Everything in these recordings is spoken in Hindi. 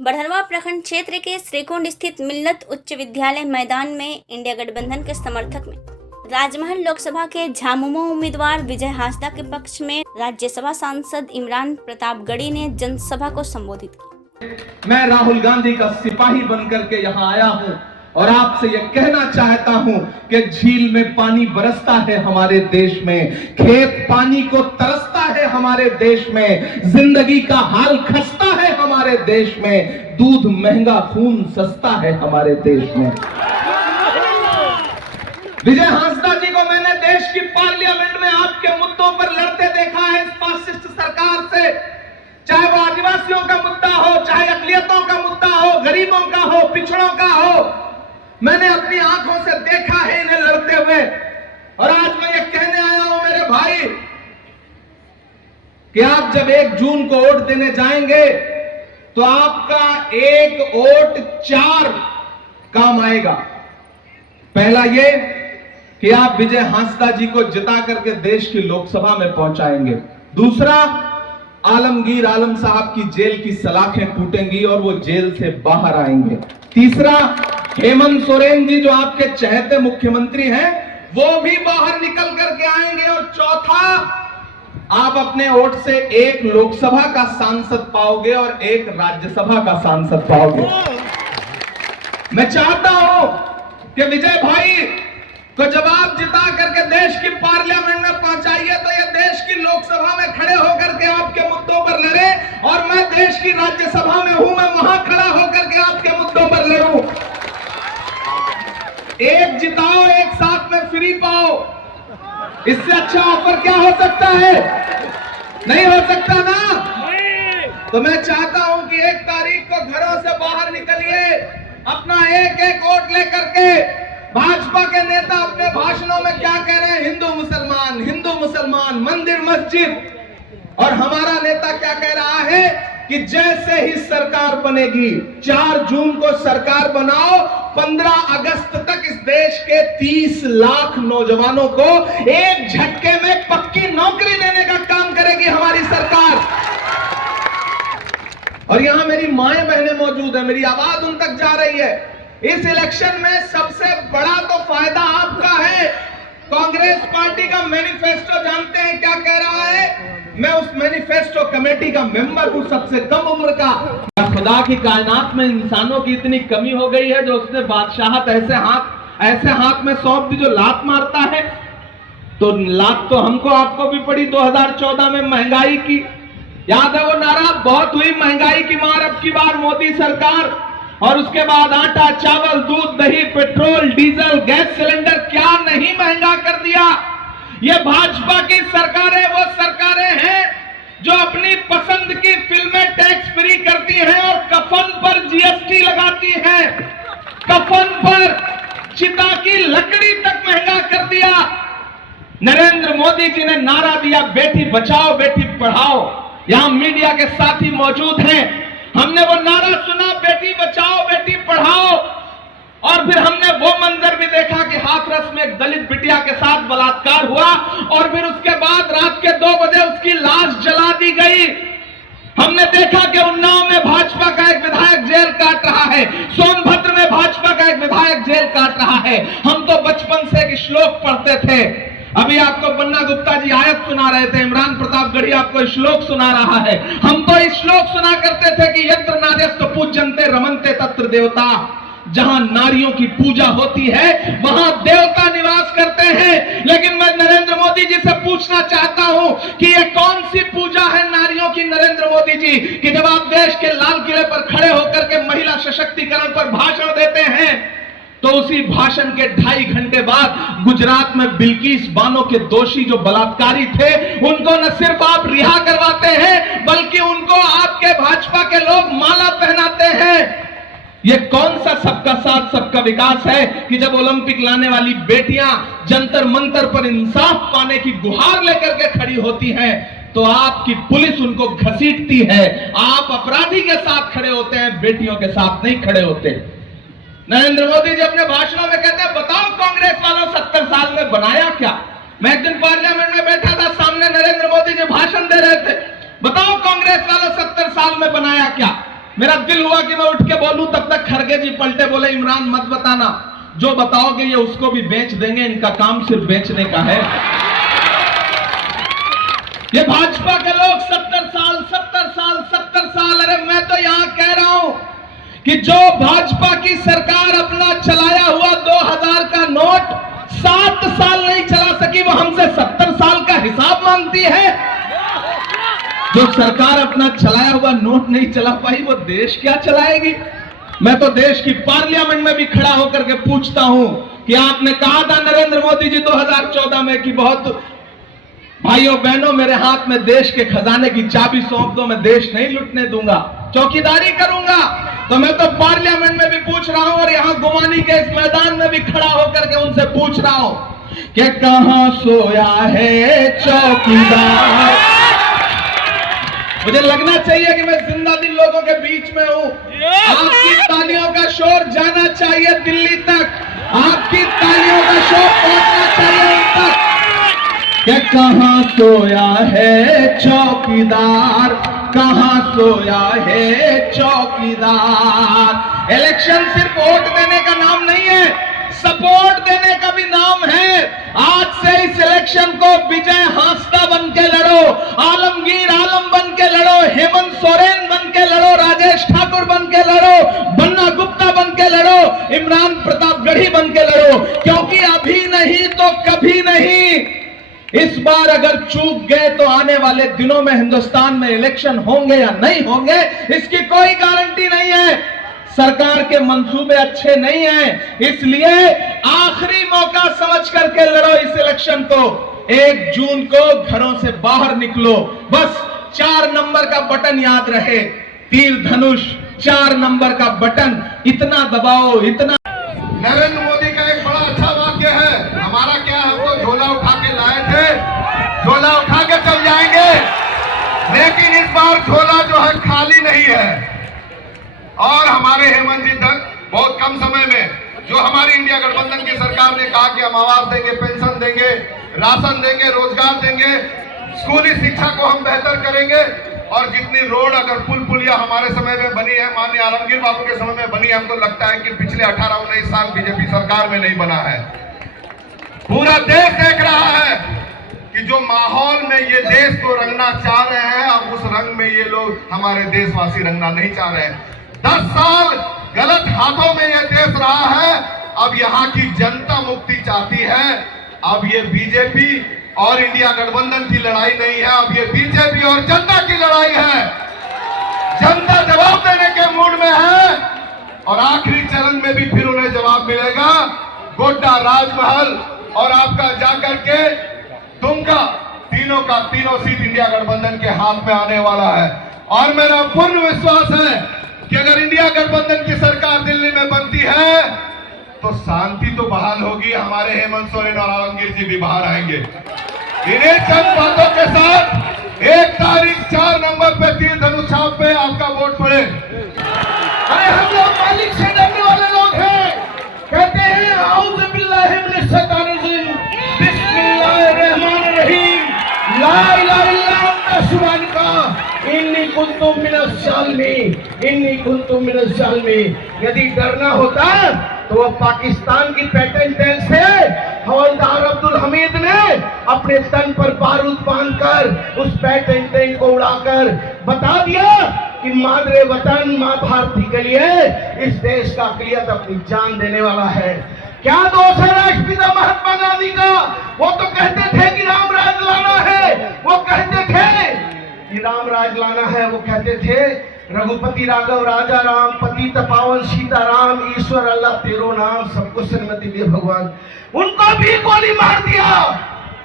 बढ़रवा प्रखंड क्षेत्र के श्रीकुंड स्थित मिल्लत उच्च विद्यालय मैदान में इंडिया गठबंधन के समर्थक में राजमहल लोकसभा के झामुमो उम्मीदवार विजय हांसदा के पक्ष में राज्यसभा सांसद इमरान प्रतापगढ़ी ने जनसभा को संबोधित किया। मैं राहुल गांधी का सिपाही बनकर के यहाँ आया हूँ और आपसे यह कहना चाहता हूँ कि झील में पानी बरसता है हमारे देश में, खेत पानी को तरसता है हमारे देश में, जिंदगी का हाल खस्ता है हमारे देश में, दूध महंगा खून सस्ता है हमारे देश में। विजय हांसदा जी को मैंने देश की पार्लियामेंट में आपके मुद्दों पर लड़ते देखा है इस फासिस्ट सरकार से, चाहे वो आदिवासियों का मुद्दा हो, चाहे अकलियतों का मुद्दा हो, गरीबों का हो, पिछड़ों का हो, मैंने अपनी आंखों से देखा है इन्हें लड़ते हुए। और आज मैं ये कहने आया हूं मेरे भाई कि आप जब 1 जून को वोट देने जाएंगे तो आपका एक वोट 4 काम आएगा। पहला ये कि आप विजय हांसदा जी को जिता करके देश की लोकसभा में पहुंचाएंगे। दूसरा, आलमगीर आलम साहब की जेल की सलाखें टूटेंगी और वो जेल से बाहर आएंगे। तीसरा, हेमंत सोरेन जी जो आपके चहेते मुख्यमंत्री हैं वो भी बाहर निकल करके आएंगे। और चौथा, आप अपने वोट से 1 लोकसभा का सांसद पाओगे और 1 राज्यसभा का सांसद पाओगे। मैं चाहता हूं कि विजय भाई को जब आप जिता करके देश की पार्लियामेंट में पहुंचाइए तो ये देश की लोकसभा में खड़े होकर के आपके मुद्दों पर लड़े, और मैं देश की राज्यसभा में हूं, मैं वहां खड़ा होकर के आपके मुद्दों पर लड़ूं। एक जिताओ, एक साथ में फ्री पाओ, इससे अच्छा ऑफर क्या हो सकता है? नहीं हो सकता ना। तो मैं चाहता हूं कि 1 तारीख को घरों से बाहर निकलिए, अपना एक वोट लेकर के। भाजपा के नेता अपने भाषणों में क्या कह रहे हैं? हिंदू मुसलमान, मंदिर मस्जिद। और हमारा नेता क्या कह रहा है कि जैसे ही सरकार बनेगी, 4 जून को सरकार बनाओ, 15 अगस्त तक इस देश के 30 लाख नौजवानों को एक झटके में पक्की नौकरी देने का काम करेगी हमारी सरकार। और यहां मेरी माएं बहनें मौजूद है, मेरी आवाज उन तक जा रही है। इस इलेक्शन में सबसे बड़ा तो फायदा आपका है। कांग्रेस पार्टी का मैनिफेस्टो जानते हैं क्या कह रहा है? मैं उस मैनिफेस्टो कमेटी का मेंबर हूं, सबसे कम उम्र का। खुदा की कायनात में इंसानों की इतनी कमी हो गई है जो उसने बादशाहत ऐसे हाथ में सौंप दी जो लात मारता है। तो लात तो हमको आपको भी पड़ी 2014 में महंगाई की। याद है वो नारा? बहुत हुई महंगाई की मार अब की बार मोदी सरकार। और उसके बाद आटा, चावल, दूध, दही, पेट्रोल, डीजल, गैस सिलेंडर क्या नहीं महंगा कर दिया। ये भाजपा की सरकारें वो सरकारें हैं जो अपनी पसंद की फिल्में टैक्स फ्री करती हैं और कफन पर जीएसटी लगाती हैं। कफन पर चिता की लकड़ी तक महंगा कर दिया। नरेंद्र मोदी जी ने नारा दिया, बेटी बचाओ बेटी पढ़ाओ। यहां मीडिया के साथी मौजूद हैं, हमने वो नारा सुना, बेटी बचाओ बेटी पढ़ाओ। और फिर हमने वो मंजर भी देखा कि हाथरस में एक दलित बिटिया के साथ बलात्कार हुआ और फिर उसके बाद रात के 2 बजे उसकी लाश जला दी गई। हमने देखा कि उन्नाव में भाजपा का एक विधायक जेल काट रहा है, सोनभद्र में भाजपा का एक विधायक जेल काट रहा है। हम तो बचपन से एक श्लोक पढ़ते थे, अभी आपको बन्ना गुप्ता जी आयत सुना रहे थे, इमरान प्रतापगढ़ी आपको श्लोक सुना रहा है। हम तो इस श्लोक सुना करते थे कि यत्र नार्यस्तु पूज्यन्ते रमन्ते तत्र देवता। जहां नारियों की पूजा होती है वहां देवता निवास करते हैं। लेकिन मैं नरेंद्र मोदी जी से पूछना चाहता हूं कि ये कौन सी पूजा है नारियों की, नरेंद्र मोदी जी, कि जब आप देश के लाल किले पर खड़े होकर के महिला सशक्तिकरण पर भाषण देते हैं तो उसी भाषण के 2.5 घंटे बाद गुजरात में बिल्किस बानो के दोषी जो बलात्कारी थे उनको न सिर्फ आप रिहा करवाते हैं बल्कि उनको आपके भाजपा के लोग माला पहनाते हैं। ये कौन सा सबका साथ सबका विकास है कि जब ओलंपिक लाने वाली बेटियां जंतर मंतर पर इंसाफ पाने की गुहार लेकर के खड़ी होती हैं तो आपकी पुलिस उनको घसीटती है। आप अपराधी के साथ खड़े होते हैं, बेटियों के साथ नहीं खड़े होते। नरेंद्र मोदी जी अपने भाषणों में कहते हैं, बताओ कांग्रेस वालों 70 साल में बनाया क्या? मैं एक दिन पार्लियामेंट में बैठा था, सामने नरेंद्र मोदी जी भाषण दे रहे थे, बताओ कांग्रेस वालों 70 साल में बनाया क्या? मेरा दिल हुआ कि मैं उठ के बोलूं, तब तक खरगे जी पलटे, बोले इमरान मत बताना, जो बताओगे ये उसको भी बेच देंगे, इनका काम सिर्फ बेचने का है। ये भाजपा के लोग 70 साल, अरे मैं तो यहां कह रहा हूं कि जो भाजपा की सरकार अपना चलाया हुआ 2000 का नोट 7 साल नहीं चला सकी, वो हमसे 70 साल का हिसाब मांगती है। जो सरकार अपना चलाया हुआ नोट नहीं चला पाई, वो देश क्या चलाएगी। मैं तो देश की पार्लियामेंट में भी खड़ा होकर के पूछता हूं कि आपने कहा था नरेंद्र मोदी जी 2014 में कि बहुत भाइयों बहनों मेरे हाथ में देश के खजाने की चाबी सौंप दो, मैं देश नहीं लुटने दूंगा, चौकीदारी करूंगा। तो मैं तो पार्लियामेंट में भी पूछ रहा हूं और यहां गुमानी के इस मैदान में भी खड़ा होकर के उनसे पूछ रहा हूं कि कहां सोया है चौकीदार। मुझे लगना चाहिए कि मैं जिंदा दिल लोगों के बीच में हूं। आपकी तालियों का शोर जाना चाहिए दिल्ली तक, आपकी तालियों का शोर पहुंचना चाहिए उन तक कि कहां सोया है चौकीदार, कहां सोया है चौकीदार। इलेक्शन सिर्फ वोट देने का नाम नहीं है, सपोर्ट देने का भी नाम है। आज से इस इलेक्शन को विजय हांसदा बन के लड़ो, आलमगीर आलम बन के लड़ो, हेमंत सोरेन बन के लड़ो, राजेश ठाकुर बन के लड़ो, बन्ना गुप्ता बन के लड़ो, इमरान प्रतापगढ़ी बन के लड़ो, क्योंकि अभी नहीं तो कभी नहीं। इस बार अगर चूक गए तो आने वाले दिनों में हिंदुस्तान में इलेक्शन होंगे या नहीं होंगे, इसकी कोई गारंटी नहीं है। सरकार के मंसूबे अच्छे नहीं हैं, इसलिए आखिरी मौका समझ करके लड़ो इस इलेक्शन को। 1 जून को घरों से बाहर निकलो, बस 4 नंबर का बटन याद रहे, तीर धनुष 4 नंबर का बटन, इतना दबाओ, इतना। नरेंद्र मोदी का एक बड़ा अच्छा वाक्य है, हमारा क्या, हम तो झोला उठा के लाए थे, झोला उठा के चल जाएंगे, लेकिन इस बार झोला जो है खाली नहीं है। और हमारे हेमंत जी तक बहुत कम समय में जो हमारी इंडिया गठबंधन की सरकार ने कहा कि हम आवास देंगे, पेंशन देंगे, राशन देंगे, रोजगार देंगे, स्कूली शिक्षा को हम बेहतर करेंगे, और जितनी रोड अगर पुल पुलिया हमारे समय में बनी है, माननीय आलमगीर बाबू के समय में बनी, हमको लगता है कि पिछले 18-19 साल बीजेपी सरकार में नहीं बना है। पूरा देश देख रहा है कि जो माहौल में ये देश को रंगना चाह रहे हैं, अब उस रंग में ये लोग हमारे देशवासी रंगना नहीं चाह रहे हैं। 10 साल गलत हाथों में ये देश रहा है, अब यहाँ की जनता मुक्ति चाहती है। अब ये बीजेपी और इंडिया गठबंधन की लड़ाई नहीं है, अब ये बीजेपी और जनता की लड़ाई है। जनता जवाब देने के मूड में है और आखिरी चरण में भी फिर उन्हें जवाब मिलेगा। गोड्डा, राजमहल और आपका जाकर के दुमका, तीनों का तीनों सीट इंडिया गठबंधन के हाथ में आने वाला है। और मेरा पूर्ण विश्वास है कि अगर इंडिया गठबंधन की सरकार दिल्ली में बनती है तो शांति तो बहाल होगी, हमारे हेमंत सोरेन और आलमगीर जी भी बाहर आएंगे। इन्हीं चंद बातों के साथ 1 तारीख 4 नंबर पे तीर धनुष छाप पे आपका वोट पड़े। अरे हम लोग मालिक से डरने वाले लोग हैं, कहते हैं आऊज़ु बिल्लाहि मिनश शैतानिर रजीम, बिस्मिल्लाहिर्रहमानिर रहीम, ला इलाहा इल्ला अंता सुब्हानका इन्नी कुन्तु मिनश जालिमीन, इन्नी कुन्तु मिनश जालिमीन। यदि डरना होता तो वो पाकिस्तान की पैटर्न टैंक से हवलदार अब्दुल हमीद ने अपने तन पर बारूद बांधकर उस पैटर्न टैंक को उड़ाकर बता दिया कि मादरे वतन मां भारती के लिए इस देश का अक़लियत अपनी जान देने वाला है। क्या दोष है राष्ट्रपिता महात्मा गांधी का? वो तो कहते थे कि राम राज लाना है, वो कहते थे कि राम राज लाना है, वो कहते थे रघुपति राघव राजा राम, पतित पावन सीता राम, ईश्वर अल्लाह तेरो नाम, सबको सन्मति दे भगवान। उनको भी गोली मार दिया।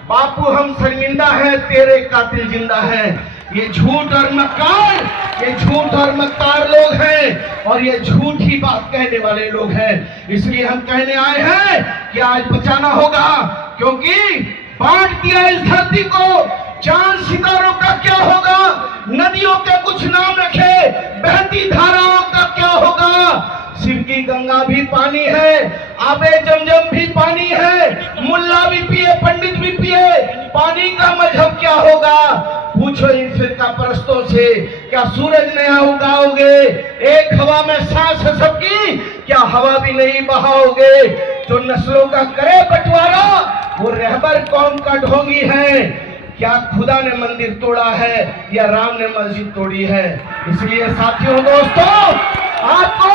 बापू हम शर्मिंदा है, तेरे कातिल जिंदा है। ये झूठ और मक्कार, ये झूठ और मक्कार लोग हैं और ये झूठी बात कहने वाले लोग हैं। इसलिए हम कहने आए हैं कि आज बचाना होगा, क्योंकि बांट दिया इस धरती को। चांद सितारों का क्या होगा, नदियों के कुछ नाम रखे, बहती धाराओं का क्या होगा, शिव की आपकी गंगा भी पानी है, आबे जमजम भी पानी है, मुल्ला भी पिए, पंडित भी पिए, पानी का मजहब क्या होगा? पूछो इन फिरका परस्तों से, क्या सूरज नया उगाओगे? एक हवा में सांस है सबकी, क्या हवा भी नहीं बहाओगे? जो नस्लों का करे बंटवारा, वो रहबर कौम का ढोंगी है। क्या खुदा ने मंदिर तोड़ा है या राम ने मस्जिद तोड़ी है? इसलिए साथियों, दोस्तों, आपको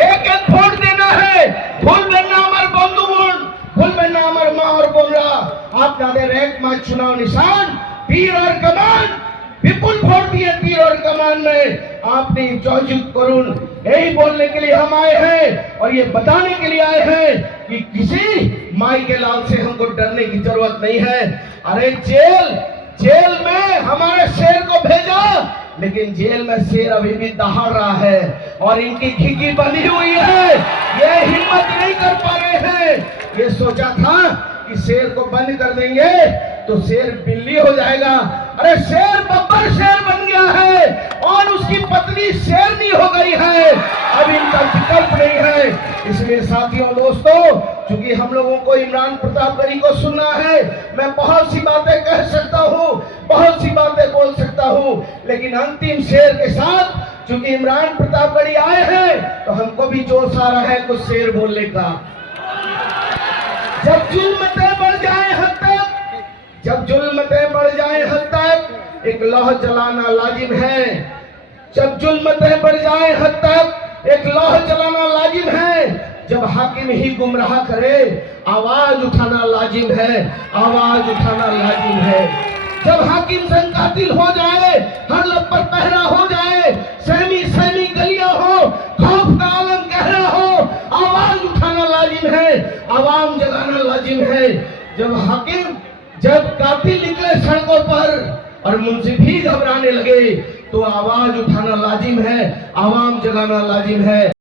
एक एक वोट देना है। भूलবেন না আমার বন্ধুগণ, ভুলবেন না আমার মা और বোনরা, আপনাদের একমাত্র चुनाव निशान तीर और कमान। विपुल वोट दिए तीर और कमान में आपने जयजुत करुण, यही बोलने के लिए हम आए हैं और ये बताने के लिए आए हैं कि किसी माई के लाल से हमको डरने की जरूरत नहीं है। अरे जेल में हमारे शेर को भेजा, लेकिन जेल में शेर अभी भी दहाड़ रहा है और इनकी खिड़की बंधी हुई है। ये हिम्मत नहीं कर पा रहे हैं। ये सोचा था कि शेर को बंद कर देंगे तो शेर बिल्ली हो जाएगा। अरे शेर बब्बर शेर बन गया है और उसकी पत्नी शेरनी हो गई है। अब इनका विकल्प नहीं है। इसलिए साथियों, दोस्तों, चूंकि हम लोगों को इमरान प्रतापगढ़ी को सुनना है, मैं बहुत सी बातें कह सकता हूँ, बहुत सी बातें बोल सकता हूँ, लेकिन अंतिम शेर के साथ चूंकि इमरान प्रतापगढ़ी आए हैं तो हमको भी जोश आ रहा है कुछ शेर बोलने का। जब जुल्मतें बढ़ जाए हद तक, जब जुल्मतें बढ़ जाए हद तक एक लौह जलाना लाजिम है। जब जुल्मतें बढ़ जाए हद तक एक लौह जलाना लाजिम है। जब हाकिम ही गुमराह करे आवाज उठाना लाजिम है, आवाज उठाना लाजिम है। जब हाकिम संग कातिल हो जाए, हर लब पर पहरा हो जाए, सहमी सहमी गलियां हो, खौफ का आलम गहरा हो, आवाज उठाना लाजिम है, आवाम जगाना लाजिम है। जब कातिल निकले सड़कों पर और मुंसिफ भी घबराने लगे तो आवाज उठाना लाजिम है, आवाम जगाना लाजिम है।